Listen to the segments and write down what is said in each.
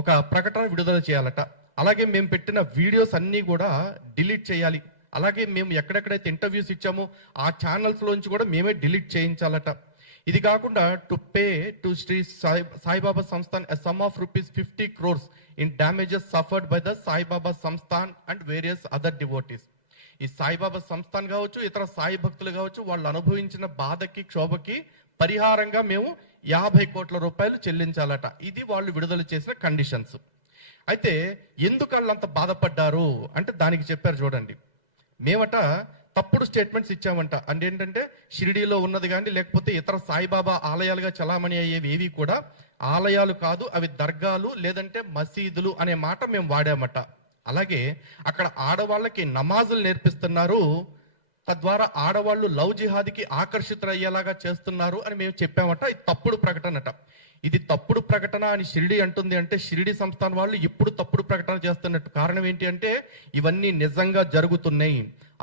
ఒక ప్రకటన విడుదల చేయాలట. అలాగే మేము పెట్టిన వీడియోస్ అన్నీ కూడా డిలీట్ చేయాలి. అలాగే మేము ఎక్కడెక్కడైతే ఇంటర్వ్యూస్ ఇచ్చామో ఆ ఛానల్స్లోంచి కూడా మేమే డిలీట్ చేయించాలట. ఇది కాకుండా to pay to Shri Saibaba Sansthan a sum of ₹50 crores in damages suffered by the Saibaba Sansthan and various other devotees. ఈ సాయిబాబా సంస్థాన్ కావచ్చు, ఇతర సాయి భక్తులు కావచ్చు, వాళ్ళు అనుభవించిన బాధకి క్షోభకి పరిహారంగా మేము ₹50 కోట్ల చెల్లించాలట. ఇది వాళ్ళు విడుదల చేసిన కండిషన్స్. అయితే ఎందుకు వాళ్ళంత బాధపడ్డారు అంటే దానికి చెప్పారు చూడండి. మేమట తప్పుడు స్టేట్మెంట్స్ ఇచ్చామంట. అంటే ఏంటంటే షిరిడీలో ఉన్నది కానీ లేకపోతే ఇతర సాయిబాబా ఆలయాలుగా చలామణి అయ్యేవి ఏవి కూడా ఆలయాలు కాదు, అవి దర్గాలు లేదంటే మసీదులు అనే మాట మేము వాడామట. అలాగే అక్కడ ఆడవాళ్ళకి నమాజులు నేర్పిస్తున్నారు, తద్వారా ఆడవాళ్ళు లవ్ జిహాద్కి ఆకర్షితులయ్యేలాగా చేస్తున్నారు అని మేము చెప్పామట. ఇది తప్పుడు ప్రకటనట. ఇది తప్పుడు ప్రకటన అని షిరిడి అంటుంది అంటే షిరిడి సంస్థాన్ వాళ్ళు ఇప్పుడు తప్పుడు ప్రకటన చేస్తున్నట్టు. కారణం ఏంటి అంటే ఇవన్నీ నిజంగా జరుగుతున్నాయి.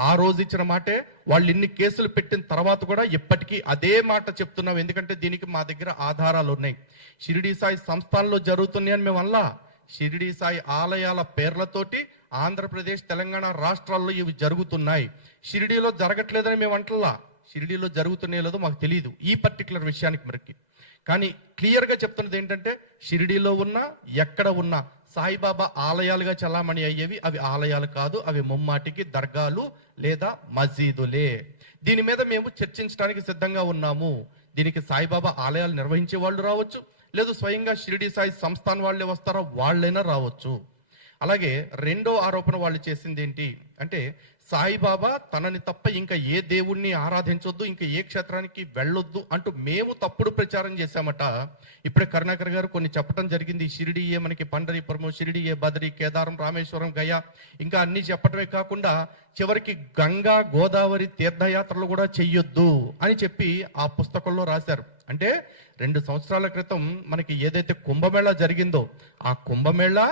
ఆ రోజు ఇచ్చిన మాటే వాళ్ళు ఇన్ని కేసులు పెట్టిన తర్వాత కూడా ఇప్పటికీ అదే మాట చెప్తున్నాం. ఎందుకంటే దీనికి మా దగ్గర ఆధారాలు ఉన్నాయి. షిరిడి సాయి సంస్థాన్లో జరుగుతున్నాయి అని మేము అలా, షిరిడి సాయి ఆలయాల పేర్లతోటి ఆంధ్రప్రదేశ్ తెలంగాణ రాష్ట్రాల్లో ఇవి జరుగుతున్నాయి. షిరిడీలో జరగట్లేదని మేము అంటలా, షిరిడీలో జరుగుతున్నాయో లేదో మాకు తెలియదు ఈ పర్టికులర్ విషయానికి మరికి. కానీ క్లియర్గా చెప్తున్నది ఏంటంటే షిరిడీలో ఉన్నా ఎక్కడ ఉన్నా సాయిబాబా ఆలయాలుగా చలామణి అయ్యేవి అవి ఆలయాలు కాదు, అవి ముమ్మాటికి దర్గాలు లేదా మసీదులే. దీని మీద మేము చర్చించడానికి సిద్ధంగా ఉన్నాము. దీనికి సాయిబాబా ఆలయాలు నిర్వహించే వాళ్ళు రావచ్చు, లేదు స్వయంగా షిరిడి సాయి సంస్థాన్ వాళ్ళే వస్తారో వాళ్ళైనా రావచ్చు. అలాగే రెండో ఆరోపణ వాళ్ళు చేసింది ఏంటి అంటే సాయిబాబా తనని తప్ప ఇంకా ఏ దేవుణ్ణి ఆరాధించొద్దు, ఇంకా ఏ క్షేత్రానికి వెళ్ళొద్దు అంటూ మేము తప్పుడు ప్రచారం చేశామట. ఇప్పుడే కరుణాకర్ గారు కొన్ని చెప్పడం జరిగింది. షిరిడియే మనకి పండరీపురము, షిరిడియే బదరి, కేదారం, రామేశ్వరం, గయా ఇంకా అన్ని చెప్పడమే కాకుండా చివరికి గంగా గోదావరి తీర్థయాత్రలు కూడా చెయ్యొద్దు అని చెప్పి ఆ పుస్తకంలో రాశారు. అంటే 2 సంవత్సరాల క్రితం మనకి ఏదైతే కుంభమేళా జరిగిందో ఆ కుంభమేళా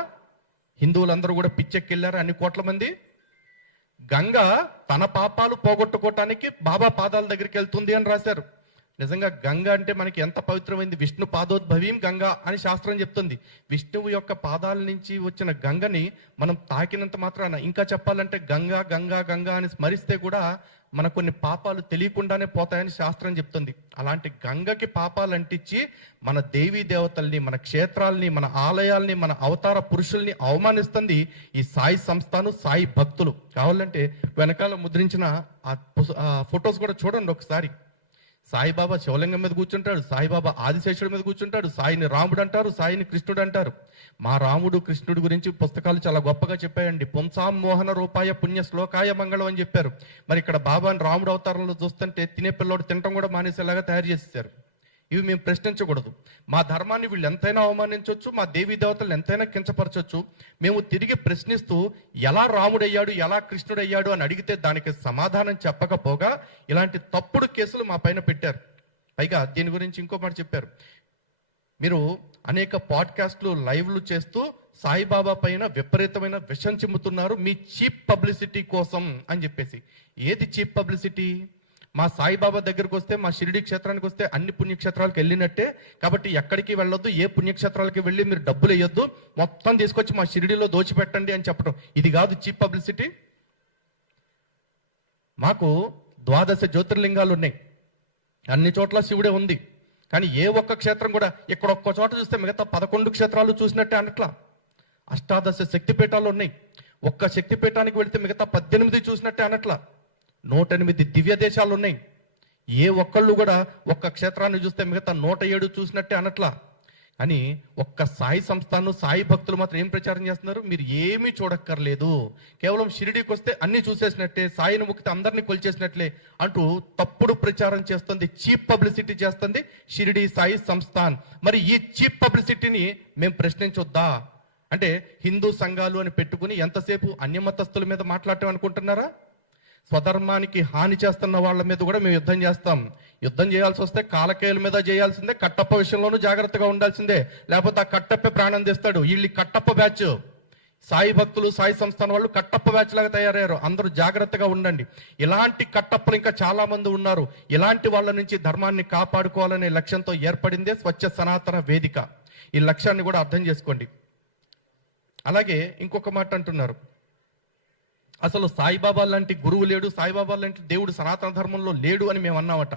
హిందువులందరూ కూడా పిచ్చెక్కెళ్ళారు, అన్ని కోట్ల మంది. గంగ తన పాపాలు పోగొట్టుకోవటానికి బాబా పాదాల దగ్గరికి వెళ్తుంది అని రాశారు. నిజంగా గంగ అంటే మనకి ఎంత పవిత్రమైంది. విష్ణు పాదోద్భవీం గంగా అని శాస్త్రం చెప్తుంది. విష్ణువు యొక్క పాదాల నుంచి వచ్చిన గంగని మనం తాకినంత మాత్రాన, ఇంకా చెప్పాలంటే గంగా గంగా గంగా అని స్మరిస్తే కూడా మన కొన్ని పాపాలు తెలియకుండానే పోతాయని శాస్త్రం చెప్తుంది. అలాంటి గంగకి పాపాలు అంటించి మన దేవీ దేవతల్ని, మన క్షేత్రాలని, మన ఆలయాల్ని, మన అవతార పురుషుల్ని అవమానిస్తుంది ఈ సాయి సంస్థాను, సాయి భక్తులు. కావాలంటే వెనకాల ముద్రించిన ఆ ఫొటోస్ కూడా చూడండి ఒకసారి. సాయిబాబా శివలింగం మీద కూర్చుంటాడు, సాయిబాబా ఆదిశేషుడి మీద కూర్చుంటాడు, సాయిని రాముడు అంటారు, సాయిని కృష్ణుడు అంటారు. మా రాముడు కృష్ణుడి గురించి పుస్తకాలు చాలా గొప్పగా చెప్పాయండి. పుంసాం మోహన రూపాయ పుణ్య శ్లోకాయ మంగళం అని చెప్పారు. మరి ఇక్కడ బాబాని రాముడు అవతారంలో చూస్తుంటే తినే పిల్లోడు తినటం కూడా మానేసేలాగా తయారు చేసేసారు. ఇవి మేము ప్రశ్నించకూడదు. మా ధర్మాన్ని వీళ్ళు ఎంతైనా అవమానించవచ్చు, మా దేవీ దేవతలను ఎంతైనా కించపరచవచ్చు. మేము తిరిగి ప్రశ్నిస్తూ ఎలా రాముడయ్యాడు, ఎలా కృష్ణుడయ్యాడు అని అడిగితే దానికి సమాధానం చెప్పకపోగా ఇలాంటి తప్పుడు కేసులు మా పైన పెట్టారు. పైగా దీని గురించి ఇంకో మాట చెప్పారు. మీరు అనేక పాడ్కాస్ట్లు, లైవ్లు చేస్తూ సాయిబాబా పైన విపరీతమైన విషం చిమ్ముతున్నారు మీ చీప్ పబ్లిసిటీ కోసం అని చెప్పేసి. ఏది చీప్ పబ్లిసిటీ? మా సాయిబాబా దగ్గరకు వస్తే, మా షిరిడి క్షేత్రానికి వస్తే అన్ని పుణ్యక్షేత్రాలకు వెళ్ళినట్టే, కాబట్టి ఎక్కడికి వెళ్ళొద్దు, ఏ పుణ్యక్షేత్రాలకి వెళ్ళి మీరు డబ్బులు వేయొద్దు, మొత్తం తీసుకొచ్చి మా షిరిడిలో దోచిపెట్టండి అని చెప్పడం. ఇది కాదు చీప్ పబ్లిసిటీ. మాకు 12 జ్యోతిర్లింగాలు ఉన్నాయి, అన్ని చోట్ల శివుడే ఉంది. కానీ ఏ ఒక్క క్షేత్రం కూడా ఇక్కడ ఒక్క చోట చూస్తే మిగతా 11 క్షేత్రాలు చూసినట్టే అనట్లా. 18 శక్తిపీఠాలు ఉన్నాయి, ఒక్క శక్తిపీఠానికి వెళితే మిగతా 18 చూసినట్టే అనట్లా. 108 దివ్య దేశాలు ఉన్నాయి, ఏ ఒక్కళ్ళు కూడా ఒక్క క్షేత్రాన్ని చూస్తే మిగతా 107 చూసినట్టే అనట్లా. కానీ ఒక్క సాయి సంస్థాను, సాయి భక్తులు మాత్రం ఏం ప్రచారం చేస్తున్నారు? మీరు ఏమీ చూడక్కర్లేదు, కేవలం షిరిడీకి వస్తే అన్ని చూసేసినట్టే, సాయిని ముక్తి అందరినీ కొలిచేసినట్లే అంటూ తప్పుడు ప్రచారం చేస్తుంది, చీప్ పబ్లిసిటీ చేస్తుంది షిరిడి సాయి సంస్థాన్. మరి ఈ చీప్ పబ్లిసిటీని మేము ప్రశ్నించొద్దా? అంటే హిందూ సంఘాలు అని పెట్టుకుని ఎంతసేపు అన్యమతస్తుల మీద మాట్లాడటం అనుకుంటున్నారా? స్వధర్మానికి హాని చేస్తున్న వాళ్ళ మీద కూడా మేము యుద్ధం చేస్తాం. యుద్ధం చేయాల్సి వస్తే కాలకేయుల మీద చేయాల్సిందే, కట్టప్ప విషయంలోనూ జాగ్రత్తగా ఉండాల్సిందే, లేకపోతే ఆ కట్టప్పే ప్రాణం తెస్తాడు. వీళ్ళు కట్టప్ప బ్యాచ్, సాయి భక్తులు, సాయి సంస్థాన వాళ్ళు కట్టప్ప బ్యాచ్ లాగా తయారయ్యారు. అందరూ జాగ్రత్తగా ఉండండి. ఇలాంటి కట్టప్పలు ఇంకా చాలా మంది ఉన్నారు. ఇలాంటి వాళ్ళ నుంచి ధర్మాన్ని కాపాడుకోవాలనే లక్ష్యంతో ఏర్పడిందే స్వచ్ఛ సనాతన వేదిక. ఈ లక్ష్యాన్ని కూడా అర్థం చేసుకోండి. అలాగే ఇంకొక మాట అంటున్నారు, అసలు సాయిబాబా లాంటి గురువు లేడు, సాయిబాబా లాంటి దేవుడు సనాతన ధర్మంలో లేడు అని మేము అన్నామట.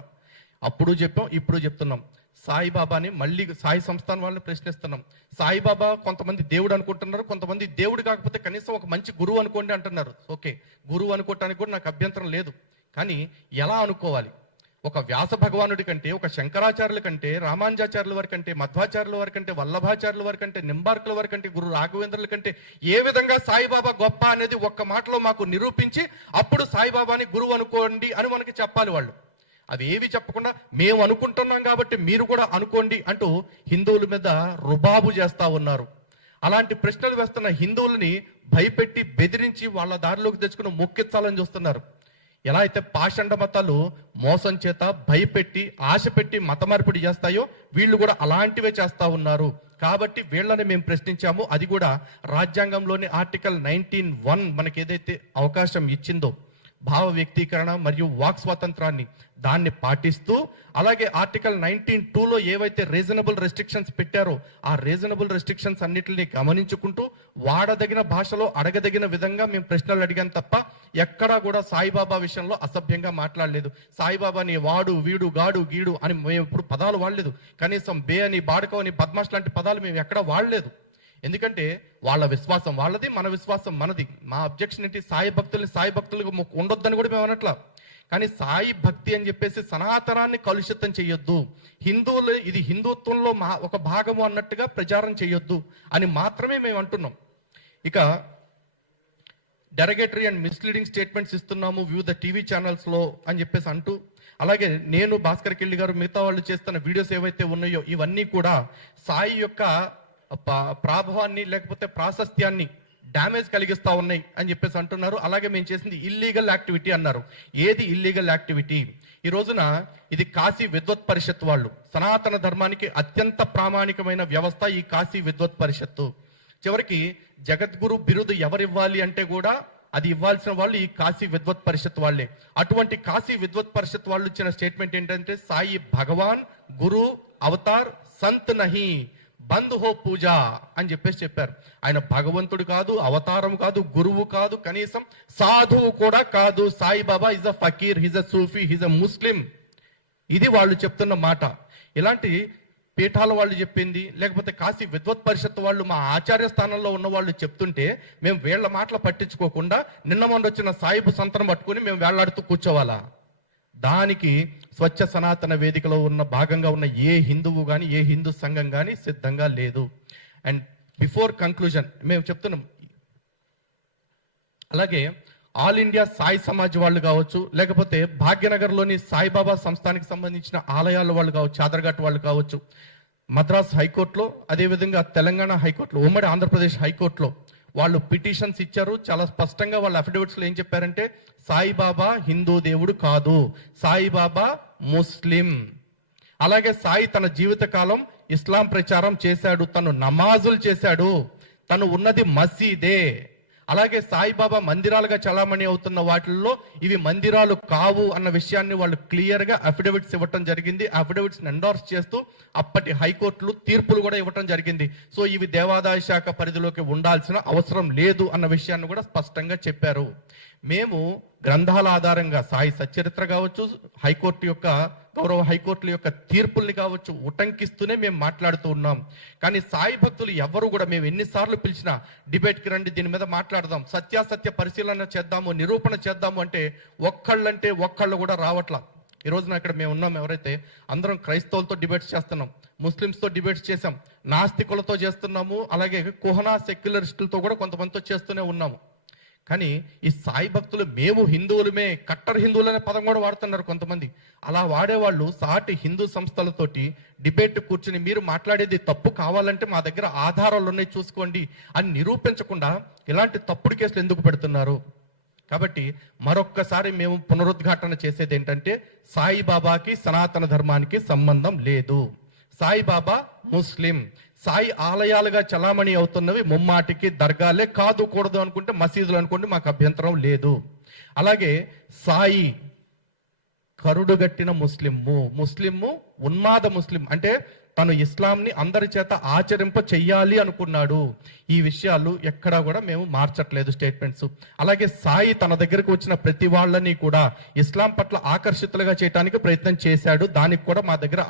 అప్పుడు చెప్పాం, ఇప్పుడు చెప్తున్నాం. సాయిబాబాని మళ్ళీ సాయి సంస్థాన్ వాళ్ళని ప్రశ్నిస్తున్నాం. సాయిబాబా కొంతమంది దేవుడు అనుకుంటున్నారు, కొంతమంది దేవుడు కాకపోతే కనీసం ఒక మంచి గురువు అనుకోండి అంటున్నారు. ఓకే, గురువు అనుకోవటానికి కూడా నాకు అభ్యంతరం లేదు. కానీ ఎలా అనుకోవాలి? ఒక వ్యాస భగవానుడి కంటే, ఒక శంకరాచార్యుల కంటే, రామానుజాచార్యుల వారి కంటే, మధ్వాచార్యుల వారి కంటే, వల్లభాచార్యుల వారి కంటే, నింబార్కుల వారి కంటే, గురు రాఘవేంద్రుల కంటే ఏ విధంగా సాయిబాబా గొప్ప అనేది ఒక్క మాటలో మాకు నిరూపించి అప్పుడు సాయిబాబాని గురువు అనుకోండి అని మనకి చెప్పాలి వాళ్ళు. అవి ఏవి చెప్పకుండా మేము అనుకుంటున్నాం కాబట్టి మీరు కూడా అనుకోండి అంటూ హిందువుల మీద రుబాబు చేస్తా ఉన్నారు. అలాంటి ప్రశ్నలు వేస్తున్న హిందువులని భయపెట్టి బెదిరించి వాళ్ళ దారిలోకి తెచ్చుకుని మొక్కెత్తాలని చూస్తున్నారు. ఎలా అయితే పాషండ మతాలు మోసం చేత భయపెట్టి ఆశ పెట్టి మత మార్పిడి చేస్తాయో వీళ్ళు కూడా అలాంటివే చేస్తా ఉన్నారు. కాబట్టి వీళ్ళని మేము ప్రశ్నించాము. అది కూడా రాజ్యాంగంలోని ఆర్టికల్ 19(1) మనకి ఏదైతే అవకాశం ఇచ్చిందో భావ వ్యక్తీకరణ మరియు వాక్ స్వాతంత్రాన్ని, దాన్ని పాటిస్తూ, అలాగే ఆర్టికల్ 19(2)లో ఏవైతే రీజనబుల్ రెస్ట్రిక్షన్స్ పెట్టారో ఆ రీజనబుల్ రెస్ట్రిక్షన్స్ అన్నిటిని గమనించుకుంటూ వాడదగిన భాషలో అడగదగిన విధంగా మేము ప్రశ్నలు అడిగాం తప్ప ఎక్కడా కూడా సాయిబాబా విషయంలో అసభ్యంగా మాట్లాడలేదు. సాయిబాబాని వాడు, వీడు, గాడు, గీడు అని మేము ఇప్పుడు పదాలు వాడలేదు. కనీసం బే అని, బాడకో అని, బద్మాష్ లాంటి పదాలు మేము ఎక్కడా వాడలేదు. ఎందుకంటే వాళ్ళ విశ్వాసం వాళ్ళది, మన విశ్వాసం మనది. మా అబ్జెక్షన్ ఏంటి? సాయి భక్తులకు ఉండొద్దని కూడా మేము అనట్లా. కానీ సాయి భక్తి అని చెప్పేసి సనాతనాన్ని కలుషితం చేయొద్దు, హిందువులు ఇది హిందుత్వంలో ఒక భాగము అన్నట్టుగా ప్రచారం చేయొద్దు అని మాత్రమే మేము అంటున్నాం. ఇక డెరగేటరీ అండ్ మిస్లీడింగ్ స్టేట్మెంట్స్ ఇస్తున్నాము వివిధ టీవీ ఛానల్స్ లో అని చెప్పేసి అంటూ, అలాగే నేను, భాస్కర్ కిల్లి గారు, మిగతా వాళ్ళు చేస్తున్న వీడియోస్ ఏవైతే ఉన్నాయో ఇవన్నీ కూడా సాయి యొక్క ప్రాభవాన్ని లేకపోతే ప్రాశస్త్యాన్ని డ్యామేజ్ కలిగిస్తా ఉన్నాయి అని చెప్పేసి అంటున్నారు. అలాగే మేము చేసింది ఇల్లీగల్ యాక్టివిటీ అన్నారు. ఏది ఇల్లీగల్ యాక్టివిటీ? ఈ రోజున ఇది కాశీ విద్వత్ పరిషత్ వాళ్ళు, సనాతన ధర్మానికి అత్యంత ప్రామాణికమైన వ్యవస్థ ఈ కాశీ విద్వత్ పరిషత్తు. చివరికి జగద్గురు బిరుదు ఎవరివ్వాలి అంటే కూడా అది ఇవ్వాల్సిన వాళ్ళు ఈ కాశీ విద్వత్ పరిషత్ వాళ్ళే. అటువంటి కాశీ విద్వత్ పరిషత్ వాళ్ళు ఇచ్చిన స్టేట్మెంట్ ఏంటంటే సాయి భగవాన్ గురు అవతార్ సంత్ నహి, బంద్ హో పూజ అని చెప్పేసి చెప్పారు. ఆయన భగవంతుడు కాదు, అవతారం కాదు, గురువు కాదు, కనీసం సాధువు కూడా కాదు. Saibaba is a fakir, he's a Sufi, he's a Muslim. ఇది వాళ్ళు చెప్తున్న మాట. ఇలాంటి పీఠాల వాళ్ళు చెప్పింది, లేకపోతే కాశీ విద్వత్ పరిషత్ వాళ్ళు మా ఆచార్య స్థానంలో ఉన్న వాళ్ళు చెప్తుంటే మేము వీళ్ళ మాటలు పట్టించుకోకుండా నిన్న మొన్న వచ్చిన సాయిబు సంతనం పట్టుకుని మేము వేళ్లాడుతూ కూర్చోవాలా? దానికి స్వచ్ఛ సనాతన వేదికలో ఉన్న భాగంగా ఉన్న ఏ హిందువు కానీ, ఏ హిందూ సంఘం కానీ సిద్ధంగా లేదు. అండ్ బిఫోర్ కంక్లూజన్ మేము చెప్తున్నాం, అలాగే ఆల్ ఇండియా సాయి సమాజ్ వాళ్ళు కావచ్చు, లేకపోతే భాగ్యనగర్లోని సాయిబాబా సంస్థానికి సంబంధించిన ఆలయాల వాళ్ళు కావచ్చు, చాదర్ఘాట్ వాళ్ళు కావచ్చు, మద్రాస్ హైకోర్టులో, అదేవిధంగా తెలంగాణ హైకోర్టులో, ఉమ్మడి ఆంధ్రప్రదేశ్ హైకోర్టులో వాళ్ళు పిటిషన్స్ ఇచ్చారు. చాలా స్పష్టంగా వాళ్ళ అఫిడవిట్స్ లో ఏం చెప్పారంటే సాయిబాబా హిందూ దేవుడు కాదు, సాయిబాబా ముస్లిం. అలాగే సాయి తన జీవితకాలం ఇస్లాం ప్రచారం చేశాడు, తను నమాజులు చేశాడు, తను ఉన్నది మసీదే. అలాగే సాయిబాబా మందిరాలుగా చలామణి అవుతున్న వాటిల్లో ఇవి మందిరాలు కావు అన్న విషయాన్ని వాళ్ళు క్లియర్ గా అఫిడవిట్స్ ఇవ్వటం జరిగింది. అఫిడవిట్స్ ఎండోర్స్ చేస్తూ అప్పటి హైకోర్టులు తీర్పులు కూడా ఇవ్వటం జరిగింది. సో ఇవి దేవాదాయ శాఖ పరిధిలోకి ఉండాల్సిన అవసరం లేదు అన్న విషయాన్ని కూడా స్పష్టంగా చెప్పారు. మేము గ్రంథాల ఆధారంగా సాయి సచ్చరిత్ర కావచ్చు, హైకోర్టు యొక్క గౌరవ హైకోర్టుల యొక్క తీర్పుల్ని కావచ్చు ఉటంకిస్తూనే మేము మాట్లాడుతూ ఉన్నాం. కానీ సాయి భక్తులు ఎవరు కూడా మేము ఎన్నిసార్లు పిలిచినా డిబేట్కి రండి, దీని మీద మాట్లాడదాం, సత్యాసత్య పరిశీలన చేద్దాము, నిరూపణ చేద్దాము అంటే ఒక్కళ్ళు కూడా రావట్లా. ఈ రోజున ఇక్కడ మేము ఉన్నాం, ఎవరైతే అందరం క్రైస్తవులతో డిబేట్స్ చేస్తున్నాం, ముస్లిమ్స్తో డిబేట్స్ చేసాం, నాస్తికులతో చేస్తున్నాము, అలాగే కుహనా సెక్యులరిస్టులతో కూడా కొంతమందితో చేస్తూనే ఉన్నాము. కానీ ఈ సాయి భక్తులు మేము హిందువులమే, కట్టర్ హిందువులనే పదం కూడా వాడుతున్నారు కొంతమంది. అలా వాడేవాళ్ళు సాటి హిందూ సంస్థలతోటి డిబేట్ కూర్చుని మీరు మాట్లాడేది తప్పు, కావాలంటే మా దగ్గర ఆధారాలు ఉన్నాయి చూసుకోండి అని నిరూపించకుండా ఇలాంటి తప్పుడు కేసులు ఎందుకు పెడుతున్నారు? కాబట్టి మరొక్కసారి మేము పునరుద్ఘాటన చేసేది ఏంటంటే సాయిబాబాకి సనాతన ధర్మానికి సంబంధం లేదు. సాయిబాబా ముస్లిం. సాయి ఆలయాలుగా చలామణి అవుతున్నవి ముమ్మాటికి దర్గాలే, కాదు కూడదు అనుకుంటే మసీదులు అనుకోండి, మాకు అభ్యంతరం లేదు. అలాగే సాయి కరుడుగట్టిన ముస్లిము, ఉన్మాద ముస్లిం అంటే తను ఇస్లాంని అందరి చేత ఆచరింప చెయ్యాలి అనుకున్నాడు. ఈ విషయాలు ఎక్కడా కూడా మేము మార్చట్లేదు స్టేట్మెంట్స్. అలాగే సాయి తన దగ్గరకు వచ్చిన ప్రతి వాళ్ళని కూడా ఇస్లాం పట్ల ఆకర్షితులుగా చేయడానికి ప్రయత్నం చేశాడు. దానికి కూడా మా దగ్గర